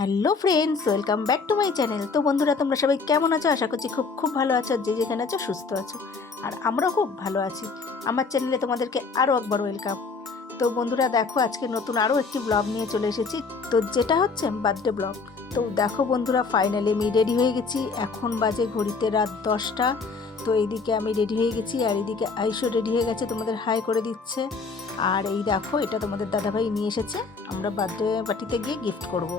Hello friends, welcome back to my channel. তো বন্ধুরা, তোমরা সবাই কেমন আছো? আশা করছি খুব খুব ভালো আছো, যে যেখানে আছো সুস্থ আছো। আর আমরাও খুব ভালো আছি। আমার চ্যানেলে তোমাদেরকে আরও একবার ওয়েলকাম। তো বন্ধুরা দেখো, আজকে নতুন আরও একটি ব্লগ নিয়ে চলে এসেছি, তো যেটা হচ্ছে বার্থডে ব্লগ। তো দেখো বন্ধুরা, ফাইনালি আমি রেডি হয়ে গেছি। এখন বাজে ঘড়িতে রাত 10টা। তো এইদিকে আমি রেডি হয়ে গেছি, আর এইদিকে আয়ুষও রেডি হয়ে গেছে, তোমাদের হাই করে দিচ্ছে। আর এই দেখো, এটা তোমাদের দাদাভাই নিয়ে এসেছে, আমরা বার্থডে পার্টিতে গিয়ে গিফট করব।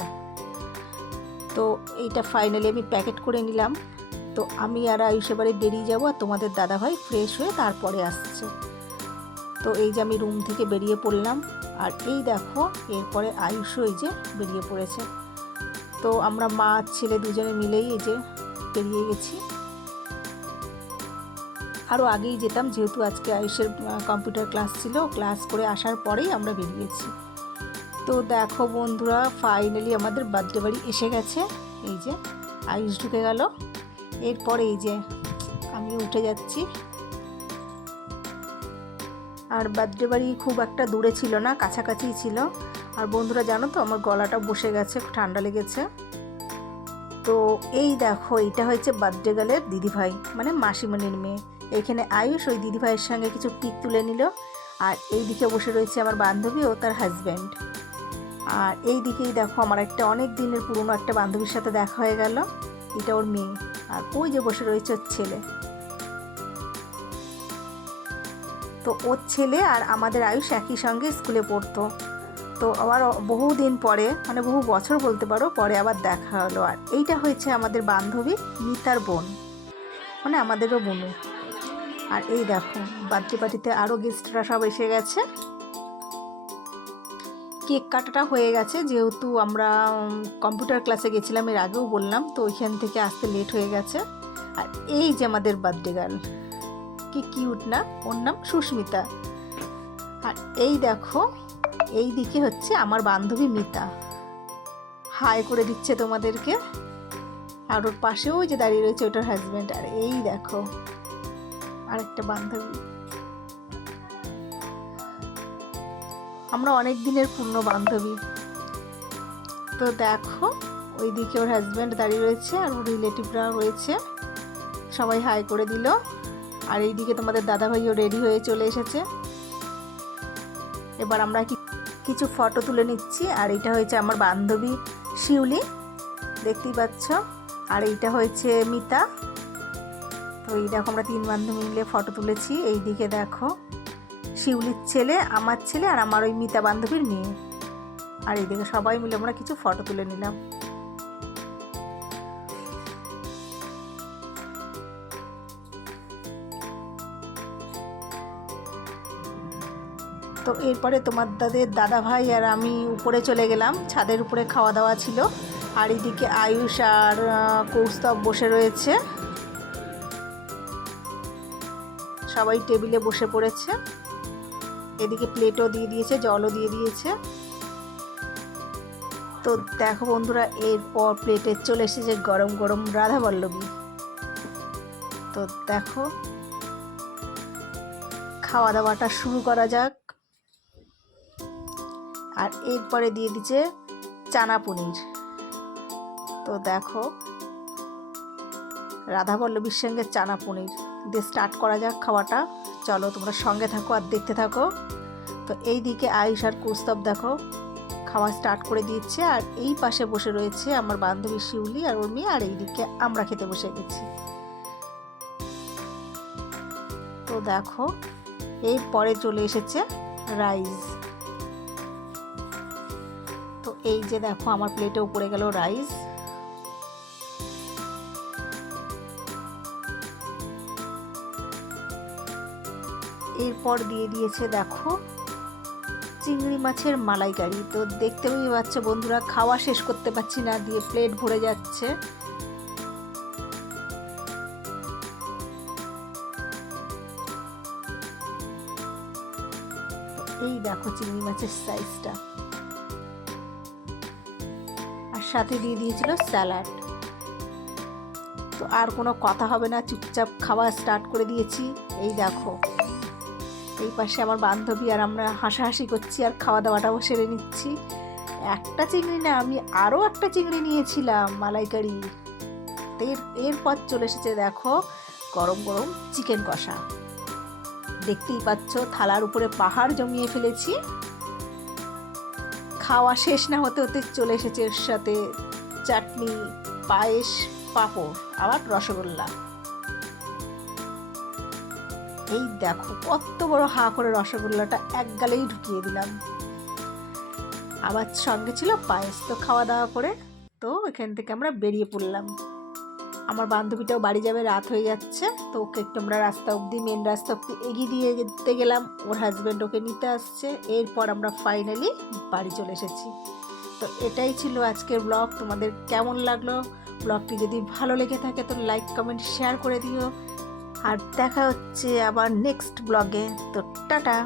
তো এইটা ফাইনালি আমি প্যাকেট করে নিলাম। তো আমি আর আয়ুষ এবারে বেরিয়ে যাবো, আর তোমাদের দাদাভাই ফ্রেশ হয়ে তারপরে আসছে। তো এই যে আমি রুম থেকে বেরিয়ে পড়লাম, আর এই দেখো এরপরে আয়ুষও এই যে বেরিয়ে পড়েছে। তো আমরা মা ছেলে দুজনে মিলেই এই যে বেরিয়ে গেছি। আরও আগেই যেতাম, যেহেতু আজকে আয়ুষের কম্পিউটার ক্লাস ছিল, ক্লাস করে আসার পরেই আমরা বেরিয়েছি। তো দেখো বন্ধুরা, ফাইনালি আমাদের বার্থডে বাড়ি এসে গেছে। এই যে আয়ুষ ঢুকে গেল, এরপরে এই যে আমি উঠে যাচ্ছি। আর বার্থডে বাড়ি খুব একটা দূরে ছিল না, কাছাকাছিই ছিল। আর বন্ধুরা জানো তো, আমার গলাটা বসে গেছে, ঠান্ডা লেগেছে। তো এই দেখো, এটা হয়েছে বার্থডে গার্লের দিদিভাই, মানে মাসিমণির মেয়ে। এখানে আয়ুষ ওই দিদিভাইয়ের সঙ্গে কিছু পিক তুলে নিল। আর এই দিকে বসে রয়েছে আমার বান্ধবী ও তার হাজব্যান্ড। আর এই দিকেই দেখো, আমার একটা অনেক দিনের পুরনো একটা বান্ধবীর সাথে দেখা হয়ে গেল, এটা ওর মেয়ে। আর ওই যে বসে রয়েছে ওর ছেলে। তো ওর ছেলে আর আমাদের আয়ুষ একই সঙ্গে স্কুলে পড়তো। তো আবার বহুদিন পরে, মানে বহু বছর বলতে পারো, পরে আবার দেখা হলো। আর এইটা হয়েছে আমাদের বান্ধবী মিতার বোন, মানে আমাদেরও বোনু। আর এই দেখো, বার্থডে পার্টিতে আরও গেস্টরা সব এসে গেছে। কেক কাটাটা হয়ে গেছে, যেহেতু আমরা কম্পিউটার ক্লাসে গেছিলাম, এর আগেও বললাম, তো ওইখান থেকে আসতে লেট হয়ে গেছে। আর এই যে আমাদের বার্থডে গার্ল, কি কিউট না, ওর নাম সুস্মিতা। আর এই দেখো, এই দিকে হচ্ছে আমার বান্ধবী মিতা, হাই করে দিচ্ছে তোমাদেরকে। আর ওর পাশেও যে দাঁড়িয়ে রয়েছে ওটার হাজব্যান্ড। আর এই দেখো আরেকটা বান্ধবী, আমরা অনেক দিনের পূর্ণ বান্ধবী। তো দেখো, ওই দিকে ওর হাজব্যান্ড দাঁড়িয়ে রয়েছে, আর ওর রিলেটিভরা রয়েছে, সবাই হাই করে দিল। আর এইদিকে তোমাদের দাদাভাইও রেডি হয়ে চলে এসেছে। এবার আমরা কিছু ফটো তুলে নিচ্ছি। আর এইটা হয়েছে আমার বান্ধবী শিউলি, দেখতেই পাচ্ছ। আর এইটা হয়েছে মিতা। তো এই দেখো, আমরা তিন বান্ধবী মিলে ফটো তুলেছি। এইদিকে দেখো, শিউলির ছেলে, আমার ছেলে, আর আমার ওই মিতা বান্ধবীর মেয়ে। আর এইদিকে সবাই মিলে আমরা কিছু ফটো তুলে নিলাম। তো এরপরে তোমাদের দাদাভাই আর আমি উপরে চলে গেলাম, ছাদের উপরে খাওয়া দাওয়া ছিল। আর এদিকে আয়ুষ আর কৌস্তব বসে রয়েছে, সবাই টেবিলে বসে পড়েছে। এদিকে প্লেটও দিয়ে দিয়েছে, জলও দিয়ে দিয়েছে। তো দেখো বন্ধুরা, এরপর প্লেটে চলে এসেছে গরম গরম রাধাবল্লভী। তো দেখো, খাওয়া দাওয়াটা শুরু করা যাক। আর এরপরে দিয়ে দিচ্ছে চানা পনির। তো দেখো, রাধাবল্লভীর সঙ্গে চানা পনির দিয়ে স্টার্ট করা যাক খাওয়াটা। চলো তোমরা সঙ্গে থাকো আর দেখতে থাকো। তো এই দিকে আয়ুষ আর কৌস্তব দেখো খাওয়া স্টার্ট করে দিচ্ছে। আর এই পাশে বসে রয়েছে আমার বান্ধবী শিউলি আর ওর মেয়ে। আর এই দিকে আমরা খেতে বসে গেছি। তো দেখো, এরপরে চলে এসেছে রাইস। তো এই যে দেখো, আমার প্লেটে উপরে গেল রাইস। এরপর দিয়ে দিয়েছে দেখো চিংড়ি মাছের মালাইকারি। তো দেখতে পাচ্ছ বন্ধুরা, খাওয়া শেষ করতে পারছি না, দিয়ে প্লেট ভরে যাচ্ছে। এই দেখো চিংড়ি মাছের সাইজটা। আর সাথে দিয়ে দিয়েছিল স্যালাড। তো আর কোনো কথা হবে না, চুপচাপ খাওয়া স্টার্ট করে দিয়েছি। এই দেখো, এই পাশে আমার বান্ধবী আর আমরা হাসাহাসি করছি, আর খাওয়া দাওয়াটাও সেরে নিচ্ছি। একটা চিংড়ি না, আমি আরও একটা চিংড়ি নিয়েছিলাম মালাইকারি। এরপর চলে এসেছে দেখো গরম গরম চিকেন কষা। দেখতেই পাচ্ছ থালার উপরে পাহাড় জমিয়ে ফেলেছি। খাওয়া শেষ না হতে হতে চলে এসেছে এর সাথে চাটনি, পায়েস, পাঁপড়, আবার রসগোল্লা। এই দেখো কত বড় হাঁ করে রসগোল্লাটা এক গালেই ঢুকিয়ে দিলাম। আবার সঙ্গে ছিল পায়েস। তো খাওয়া দাওয়া করে তো এখান থেকে আমরা বেরিয়ে পড়লাম। আমার বান্ধবীটাও বাড়ি যাবে, রাত হয়ে যাচ্ছে। তো ওকে একটু আমরা রাস্তা অবধি, মেন রাস্তা অবধি এগিয়ে দিয়ে যেতে গেলাম। ওর হাজব্যান্ড ওকে নিতে আসছে। এরপর আমরা ফাইনালি বাড়ি চলে এসেছি। তো এটাই ছিল আজকের ব্লগ। তোমাদের কেমন লাগলো ব্লগটি? যদি ভালো লেগে থাকে তো লাইক, কমেন্ট, শেয়ার করে দিও। আর দেখা হচ্ছে আবার নেক্সট ব্লগে। তো টাটা।